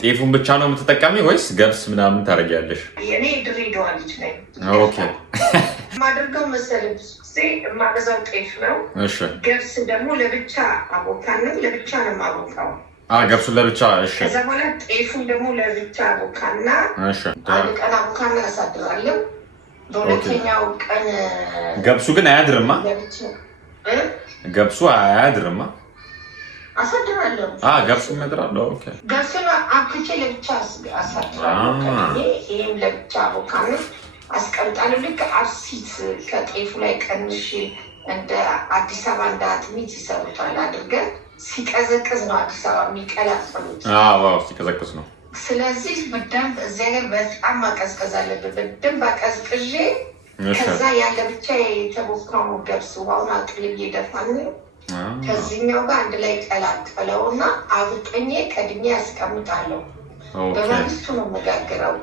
ጤፉን ብቻ ነው የምትጠቀሚው ወይስ ገብስ ምናምን ታረጊያለሽ? እኔ ድሬዳዋ ልጅ ነኝ። ኦኬ ማድረገው መሰለኝ የማገዛው ጤፍ ነው። እሺ ገብስ ደግሞ ለብቻ አቦካና ለብቻ ነው የማቦካው። ገብሱን ለብቻ እሺ። ከዛ በኋላ ጤፉን ደግሞ ለብቻ አቦካና እሺ አንድ ቀን አቦካና ያሳድራለሁ። በሁለተኛው ቀን ገብሱ ግን አያድርማ። ገብሱ አያድርማ። አሳድራለሁ። ገብሱን ያድራለሁ። ኦኬ ገብሱን አብክቼ ለብቻ አሳድራለሁ። ይሄም ለብቻ አቦካና አስቀምጣለሁ። ልክ አርሲት ከጤፉ ላይ ቀንሽ እንደ አዲስ አበባ እንደ አጥሚት ይሰሩታል አድርገን ሲቀዘቅዝ ነው አዲስ አበባ የሚቀላቅሉት። ሲቀዘቅዝ ነው። ስለዚህ በደንብ እዚያ ጋር በጣም ማቀዝቀዝ አለብን። በደንብ አቀዝቅዤ ከዛ ያለ ብቻ የተቦካው ገብስ ውሃውን አቅልዬ ደፋን ከዚህኛው ጋር አንድ ላይ ቀላቅለውና አብቀኜ ከድኜ ያስቀምጣለሁ። በማግስቱ ነው የምጋግረው።